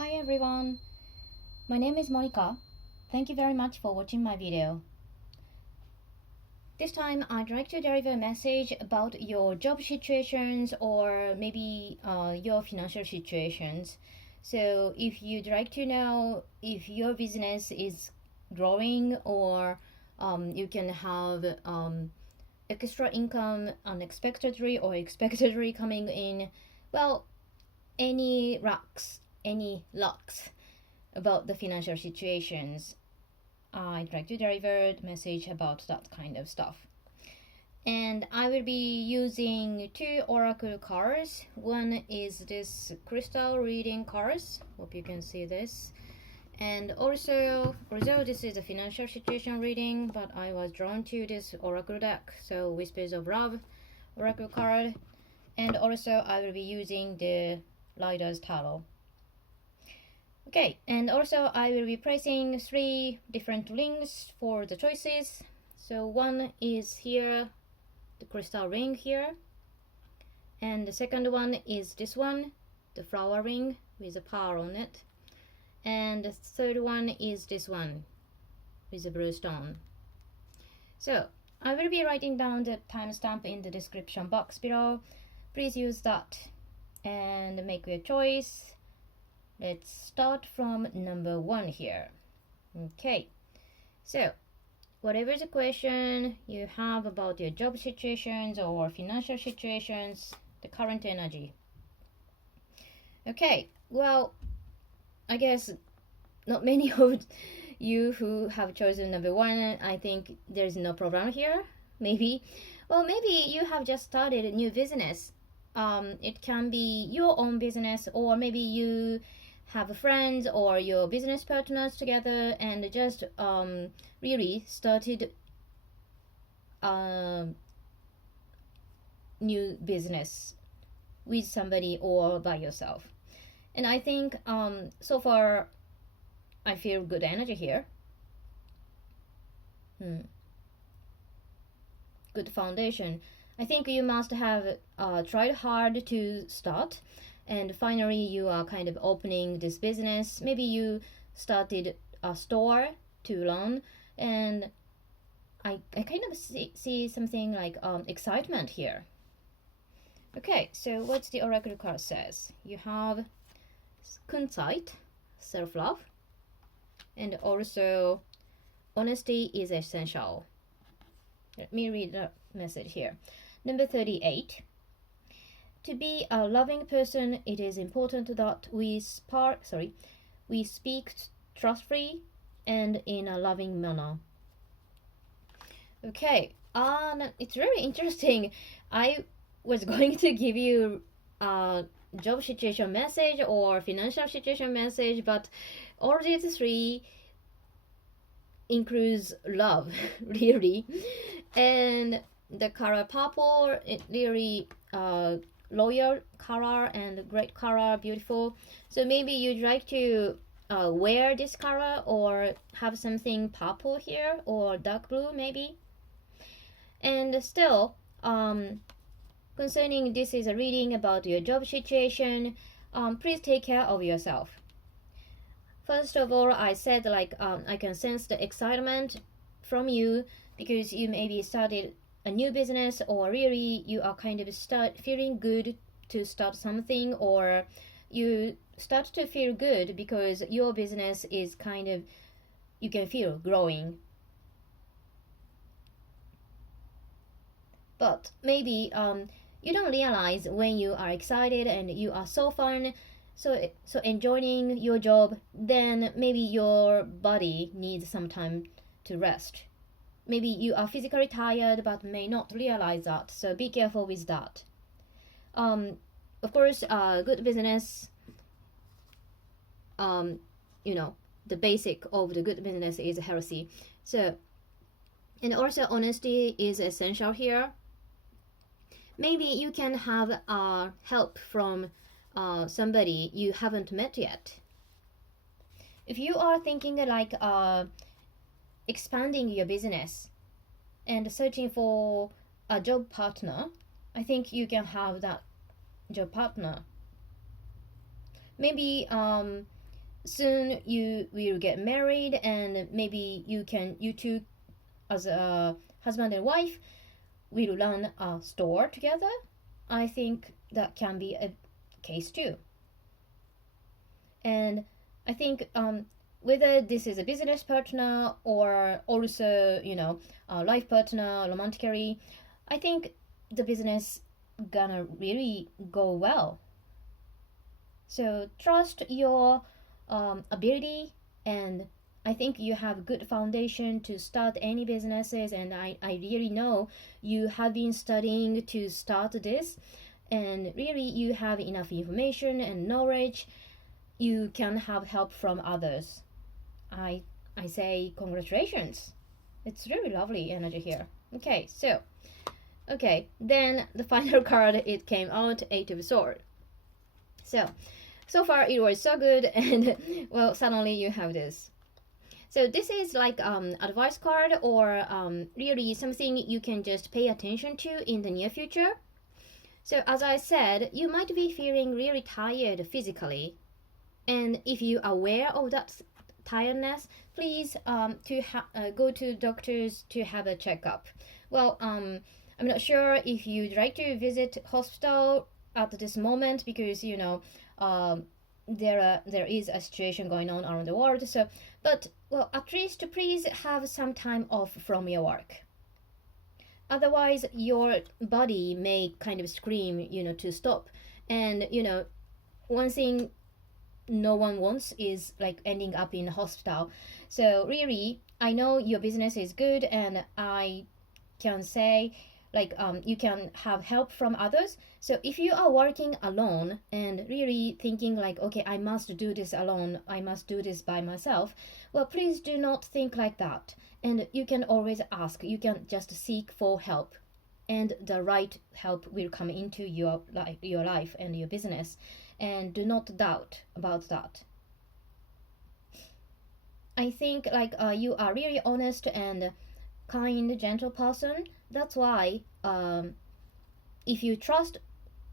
Hi everyone, my name is Monica. Thank you very much for watching my video. This time I'd like to deliver a message about your job situations or maybe your financial situations. So if you'd like to know if your business is growing or you can have extra income unexpectedly or expectedly coming in, well, any lucks about the financial situations, I'd like to deliver a message about that kind of stuff. And I will be using two oracle cards. One is this crystal reading cards. Hope you can see this. And also, although this is a financial situation reading, but I was drawn to this oracle deck, so Whispers of Love oracle card. And also, I will be using the Rider's Tarot. Okay, and also I will be placing three different rings for the choices. So one is here, the crystal ring here. And the second one is this one, the flower ring with a pearl on it. And the third one is this one with a blue stone. So I will be writing down the timestamp in the description box below. Please use that and make your choice. Let's start from number one here. Okay, so whatever the question you have about your job situations or financial situations, the current energy. Okay, well, I guess not many of you who have chosen number one. I think there's no problem here. Maybe you have just started a new business. It can be your own business, or maybe you have friends or your business partners together and just really started new business with somebody or by yourself. And I think so far I feel good energy here. Good foundation. I think you must have tried hard to start, and finally you are kind of opening this business. Maybe you started a store to run, and I kind of see something like excitement here. Okay, so what's the oracle card says? You have Kunzite, self-love, and also honesty is essential. Let me read the message here. Number 38. To be a loving person, it is important that we speak trustfully and in a loving manner. Okay, it's really interesting. I was going to give you a job situation message or financial situation message, but all these three includes love, really. And the color purple, it really royal color and great color, beautiful. So maybe you'd like to wear this color or have something purple here or dark blue maybe. And still, concerning this is a reading about your job situation, please take care of yourself. First of all, I said I can sense the excitement from you because you maybe started a new business, or really you are kind of start feeling good to start something, or you start to feel good because your business is kind of, you can feel growing. But maybe you don't realize when you are excited and you are so fun, so enjoying your job, then maybe your body needs some time to rest. Maybe you are physically tired but may not realize that, so be careful with that. Of course, good business, the basic of the good business is healthy. So, and also honesty is essential here. Maybe you can have help from somebody you haven't met yet. If you are thinking like expanding your business and searching for a job partner, I think you can have that job partner. Maybe soon you will get married, and maybe you two as a husband and wife will run a store together. I think that can be a case too. And I think whether this is a business partner or also, a life partner romantically, I think the business gonna really go well. So trust your ability, and I think you have good foundation to start any businesses, and I really know you have been studying to start this, and really you have enough information and knowledge. You can have help from others. I say congratulations. It's really lovely energy here. Okay, then the final card, it came out, Eight of Swords. So far it was so good, and well, suddenly you have this. So this is like advice card, or really something you can just pay attention to in the near future. So as I said, you might be feeling really tired physically, and if you are aware of that tiredness, please go to doctors to have a checkup. Well, I'm not sure if you'd like to visit hospital at this moment, because there is a situation going on around the world. So, but well, at least please have some time off from your work. Otherwise, your body may kind of scream, to stop. And one thing no one wants is like ending up in hospital. So really, I know your business is good, and I can say like you can have help from others. So if you are working alone and really thinking like, okay, I must do this alone, I must do this by myself, well, please do not think like that. And you can always ask, you can just seek for help, and the right help will come into your life and your business. And do not doubt about that. I think like you are really honest and kind, gentle person. That's why if you trust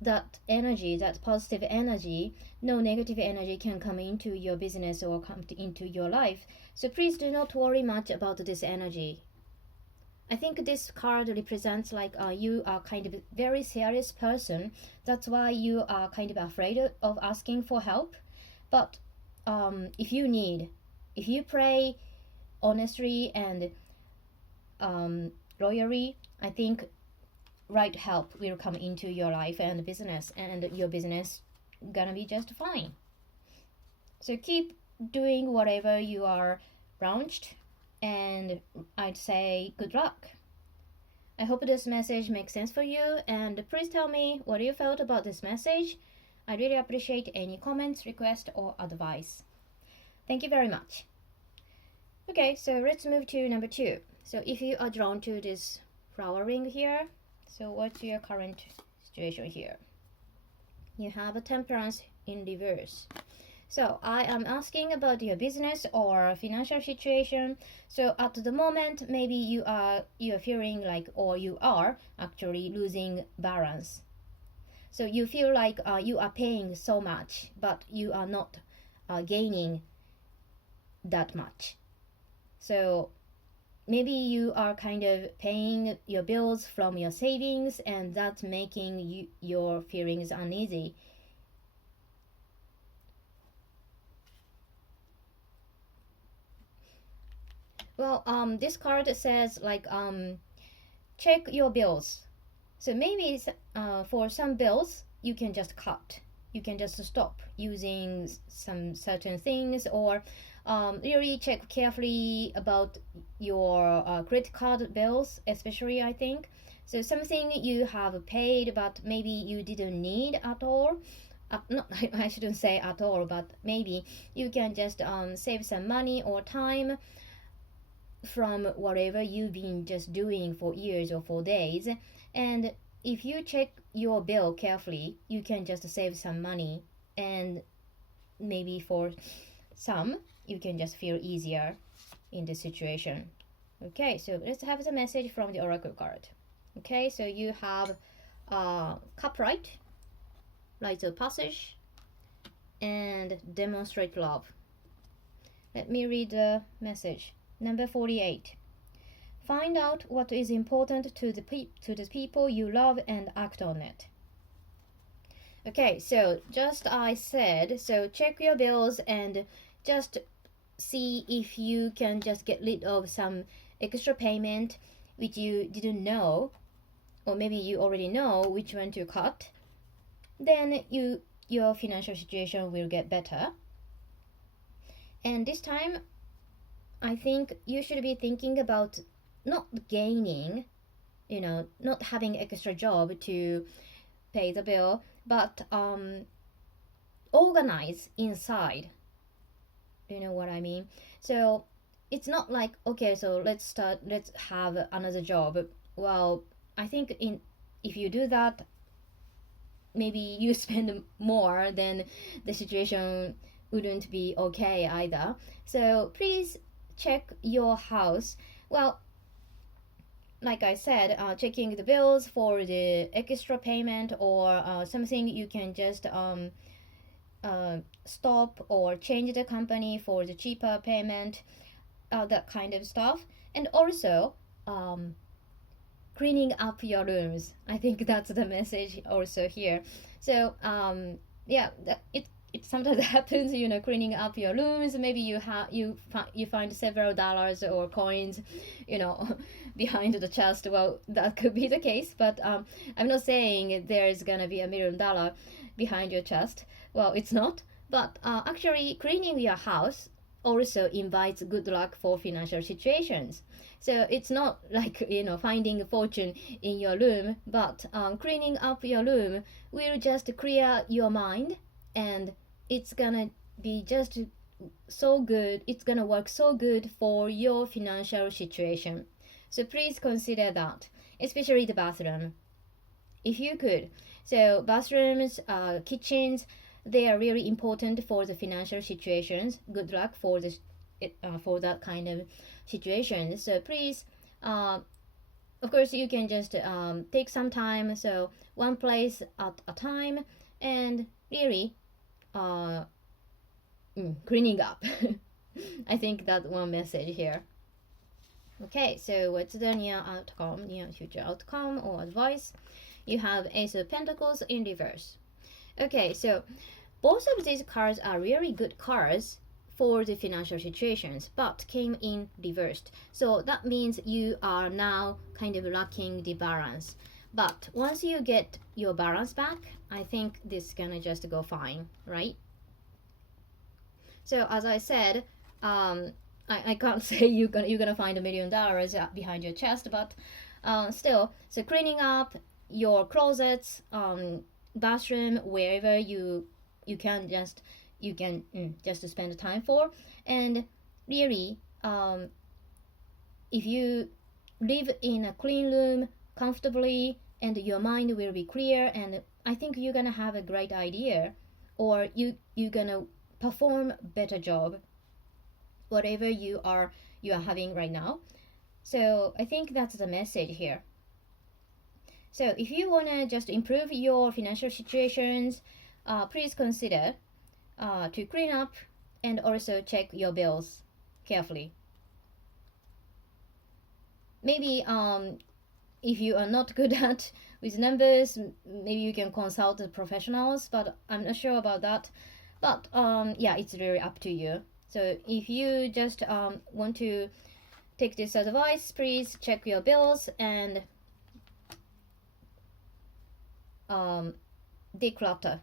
that energy, that positive energy, no negative energy can come into your business or come into your life. So please do not worry much about this energy. I think this card represents like you are kind of a very serious person. That's why you are kind of afraid of asking for help. But if you pray honestly and loyally, I think right help will come into your life and business, and your business gonna be just fine. So keep doing whatever you are launched, and I'd say good luck. I hope this message makes sense for you, and please tell me what you felt about this message. I really appreciate any comments, requests, or advice. Thank you very much. Okay, so let's move to number 2. So if you are drawn to this flower ring here, so what's your current situation here? You have a Temperance in reverse. So I am asking about your business or financial situation. So at the moment, maybe you are feeling like, or you are actually losing balance. So you feel like you are paying so much, but you are not gaining that much. So maybe you are kind of paying your bills from your savings, and that's making your feelings uneasy. Well, this card says like check your bills. So maybe for some bills you can just cut. You can just stop using some certain things, or really check carefully about your credit card bills, especially I think. So something you have paid but maybe you didn't need at all. Not I shouldn't say at all, but maybe you can just save some money or time from whatever you've been just doing for years or for days. And if you check your bill carefully, you can just save some money, and maybe for some you can just feel easier in this situation. Okay, so let's have the message from the oracle card. Okay, so you have Cupright, Rites of Passage, and Demonstrate Love. Let me read the message. Number 48. Find out what is important to the people you love and act on it. Okay, so just I said, so check your bills and just see if you can just get rid of some extra payment which you didn't know, or maybe you already know which one to cut. Then your financial situation will get better. And this time, I think you should be thinking about not gaining, not having extra job to pay the bill, but organize inside. You know what I mean? So it's not like, okay, so let's have another job. Well, I think if you do that, maybe you spend more, then the situation wouldn't be okay either. So please check your house. Well, like I said, checking the bills for the extra payment or something you can just stop or change the company for the cheaper payment, that kind of stuff. And also cleaning up your rooms. I think that's the message also here. So yeah, it sometimes happens, cleaning up your rooms. Maybe you find several dollars or coins, behind the chest. Well, that could be the case, but I'm not saying there's gonna be $1 million behind your chest. Well, it's not. But actually, cleaning your house also invites good luck for financial situations. So it's not like finding a fortune in your room, but cleaning up your room will just clear your mind, and it's gonna be just so good. It's gonna work so good for your financial situation. So please consider that, especially the bathroom, if you could. So bathrooms, kitchens, they are really important for the financial situations. Good luck for for that kind of situation. So please, of course, you can just take some time. So one place at a time, and really cleaning up. I think that's one message here. Okay, so what's the near future outcome or advice? You have Ace of Pentacles in reverse. Okay, so both of these cards are really good cards for the financial situations, but came in reversed. So that means you are now kind of lacking the balance. But once you get your balance back, I think this is gonna just go fine, right? So as I said, I can't say you're gonna find $1 million behind your chest, but still, so cleaning up your closets, bathroom, wherever you can just spend time for. And really, if you live in a clean room comfortably and your mind will be clear, and I think you're gonna have a great idea, or you're gonna perform better job whatever you are having right now. So I think that's the message here. So if you want to just improve your financial situations, please consider to clean up and also check your bills carefully. Maybe if you are not good at with numbers, maybe you can consult the professionals, but I'm not sure about that. But yeah, it's really up to you. So if you just want to take this advice, please check your bills and declutter.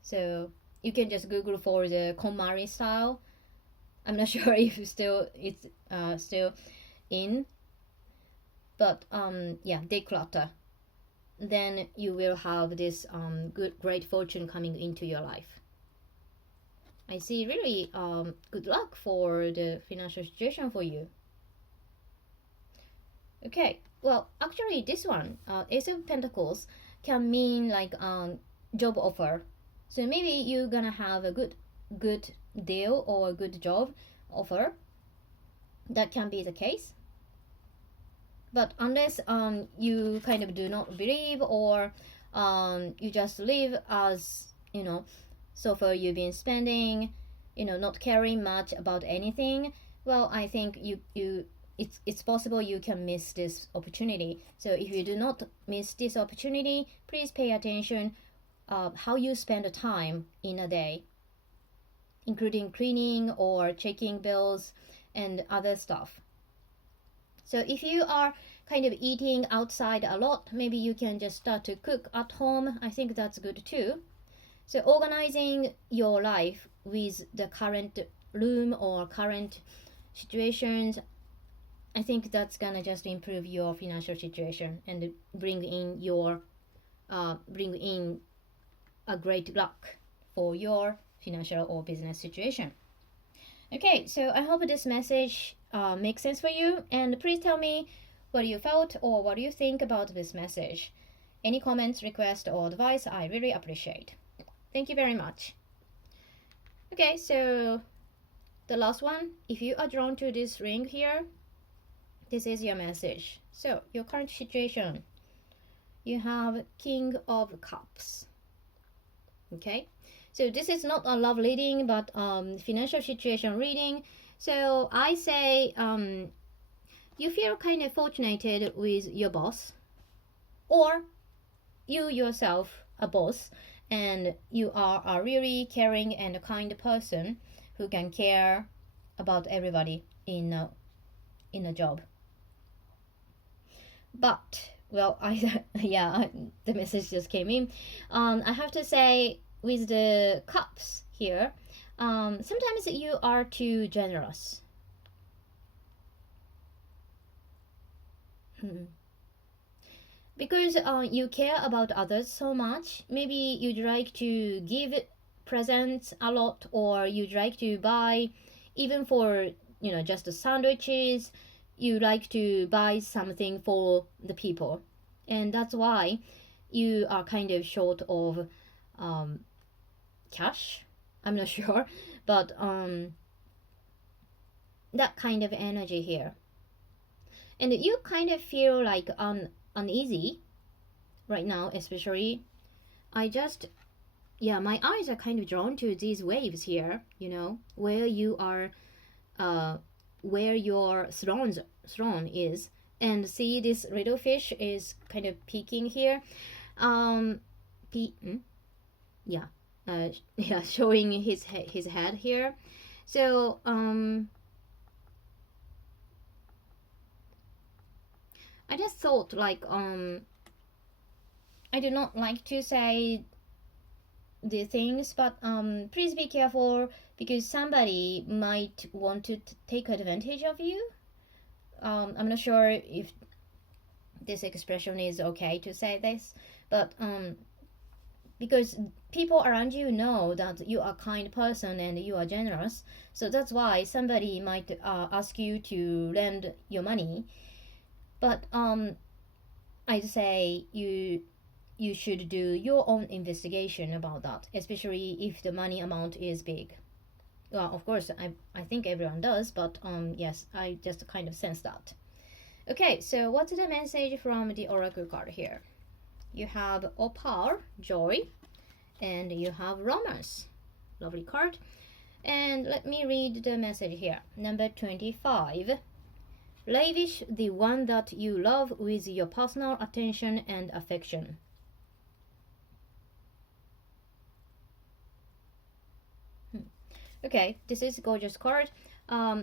So you can just Google for the KonMari style. I'm not sure if it's still in, but yeah, declutter. Then you will have this great fortune coming into your life. I see really good luck for the financial situation for you. Okay, well, actually this one, Ace of Pentacles, can mean like job offer. So maybe you're gonna have a good deal or a good job offer. That can be the case. But unless you kind of do not believe, or you just live as so far you've been spending not caring much about anything, well, I think it's possible you can miss this opportunity. So if you do not miss this opportunity, please pay attention how you spend the time in a day, including cleaning or checking bills and other stuff. So if you are kind of eating outside a lot, maybe you can just start to cook at home. I think that's good too. So organizing your life with the current room or current situations, I think that's gonna just improve your financial situation and bring in a great luck for your financial or business situation. Okay, so I hope this message makes sense for you, and please tell me what you felt or what you think about this message. Any comments, requests, or advice, I really appreciate. Thank you very much. Okay, so the last one, if you are drawn to this ring here, this is your message. So your current situation, you have King of Cups. Okay, so this is not a love reading, but financial situation reading. So I say you feel kind of fortunate with your boss, or you yourself a boss, and you are a really caring and kind person who can care about everybody in a job. But well, the message just came in. I have to say, with the cups here, sometimes you are too generous. Because you care about others so much. Maybe you'd like to give presents a lot, or you'd like to buy, even for just the sandwiches, you like to buy something for the people, and that's why you are kind of short of cash. I'm not sure, but that kind of energy here, and you kind of feel like uneasy right now, especially. I just, my eyes are kind of drawn to these waves here, where you are, where your throne is, and see this little fish is kind of peeking here, showing his head here. So I just thought like I do not like to say the things, but please be careful, because somebody might want to take advantage of you. I'm not sure if this expression is okay to say this, but because people around you know that you are a kind person and you are generous, so that's why somebody might ask you to lend your money. But I'd say you should do your own investigation about that, especially if the money amount is big. Well, of course, I think everyone does, but yes, I just kind of sense that. Okay, so what's the message from the oracle card here? You have opal, joy, and you have romance. Lovely card. And let me read the message here. Number 25. Lavish the one that you love with your personal attention and affection. Okay, this is a gorgeous card.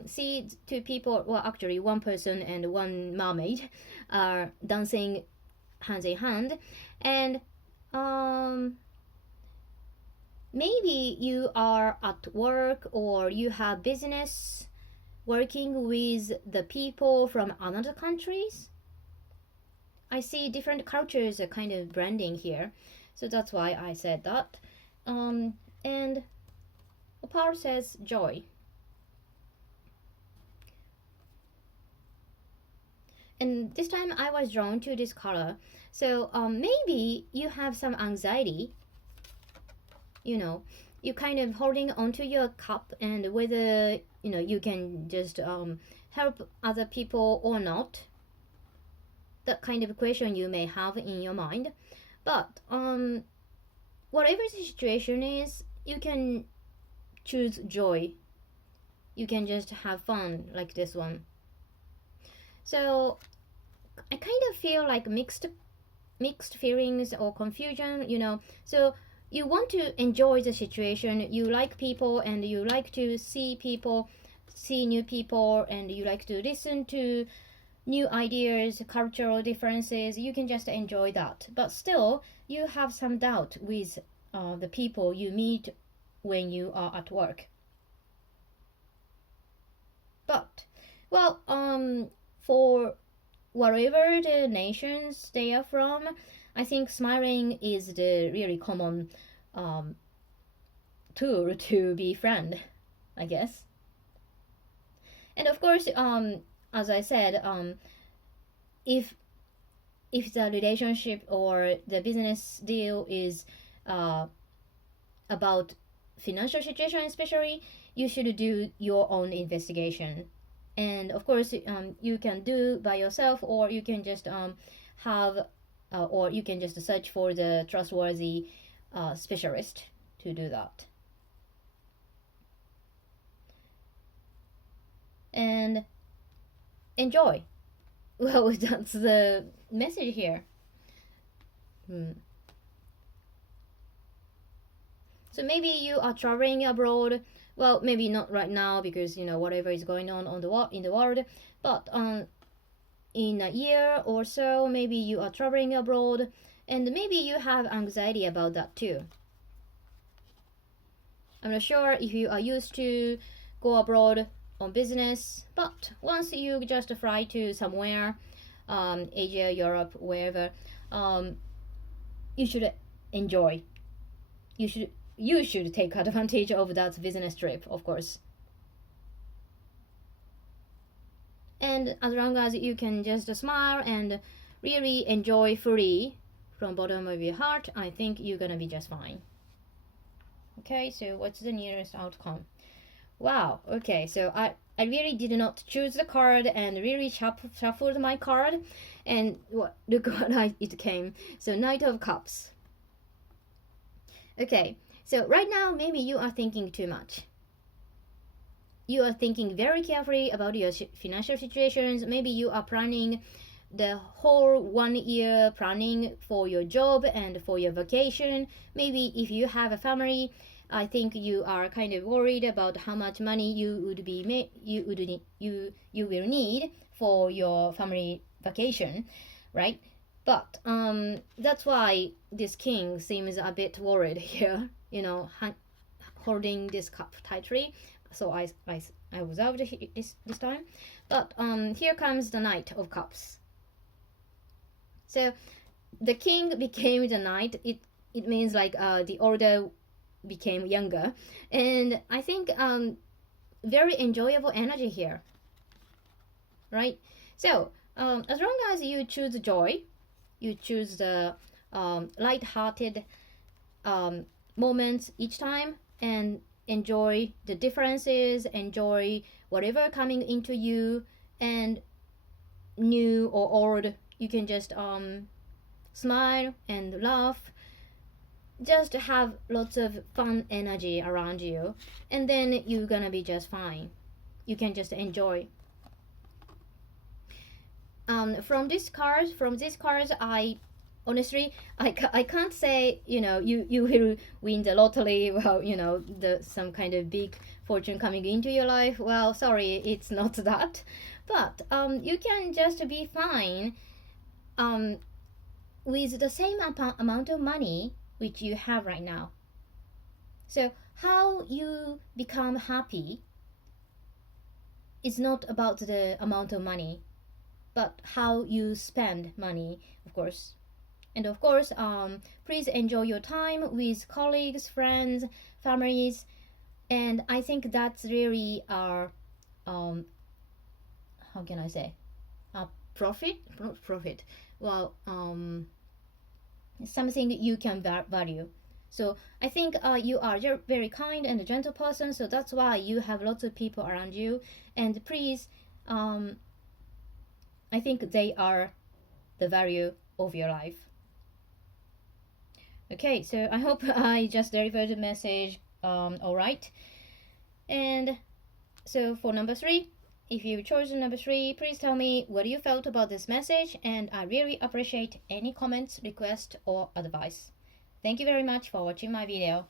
See two people, well, actually one person and one mermaid are dancing hand in hand, and maybe you are at work or you have business working with the people from other countries. I see different cultures are kind of blending here, so that's why I said that. And opal says joy. And this time I was drawn to this color. So maybe you have some anxiety. You kind of holding onto your cup, and whether you can just help other people or not. That kind of question you may have in your mind. But whatever the situation is, you can choose joy. You can just have fun like this one. So I kind of feel like mixed feelings or confusion. So you want to enjoy the situation, you like people, and you like to see people, see new people, and you like to listen to new ideas, cultural differences. You can just enjoy that, but still you have some doubt with the people you meet when you are at work. But well, for wherever the nations they are from, I think smiling is the really common um, tool to be friend, I guess. And of course, as I said, if the relationship or the business deal is uh, about financial situation, especially, you should do your own investigation. And of course, you can do by yourself, or you can just have, or you can just search for the trustworthy specialist to do that. And enjoy. Well, that's the message here. So maybe you are traveling abroad. Well, maybe not right now because whatever is going on in the world. But in a year or so, maybe you are traveling abroad, and maybe you have anxiety about that too. I'm not sure if you are used to go abroad on business, but once you just fly to somewhere, Asia, Europe, wherever, you should enjoy. You should take advantage of that business trip, of course. And as long as you can just smile and really enjoy fully from bottom of your heart, I think you're gonna be just fine. Okay, so what's the nearest outcome? Wow, okay, so I really did not choose the card and really shuffled my card, and look what it came. So Knight of Cups. Okay, so right now maybe you are thinking too much. You are thinking very carefully about your financial situations. Maybe you are planning the whole 1 year planning for your job and for your vacation. Maybe if you have a family, I think you are kind of worried about how much money you will need for your family vacation, right? But that's why this king seems a bit worried here, holding this cup tightly. So I observed this time. But here comes the Knight of Cups. So the king became the knight. It means like the order became younger, and I think very enjoyable energy here, right? So as long as you choose joy, you choose the light-hearted moments each time, and enjoy the differences, enjoy whatever coming into you, and new or old, you can just smile and laugh, just have lots of fun energy around you, and then you're gonna be just fine. You can just enjoy. From these cards, I honestly, I can't say you will win the lottery. Well, some kind of big fortune coming into your life. Well, sorry, it's not that. But you can just be fine with the same amount of money which you have right now. So how you become happy is not about the amount of money, but how you spend money, of course. And of course, please enjoy your time with colleagues, friends, families, and I think that's really our how can I say, profit, not profit. Well, something you can value. So I think you are very kind and a gentle person, so that's why you have lots of people around you. And please, I think they are the value of your life. Okay, so I hope I just delivered the message all right. And so for number 3, if you've chosen number 3, please tell me what you felt about this message, and I really appreciate any comments, requests, or advice. Thank you very much for watching my video.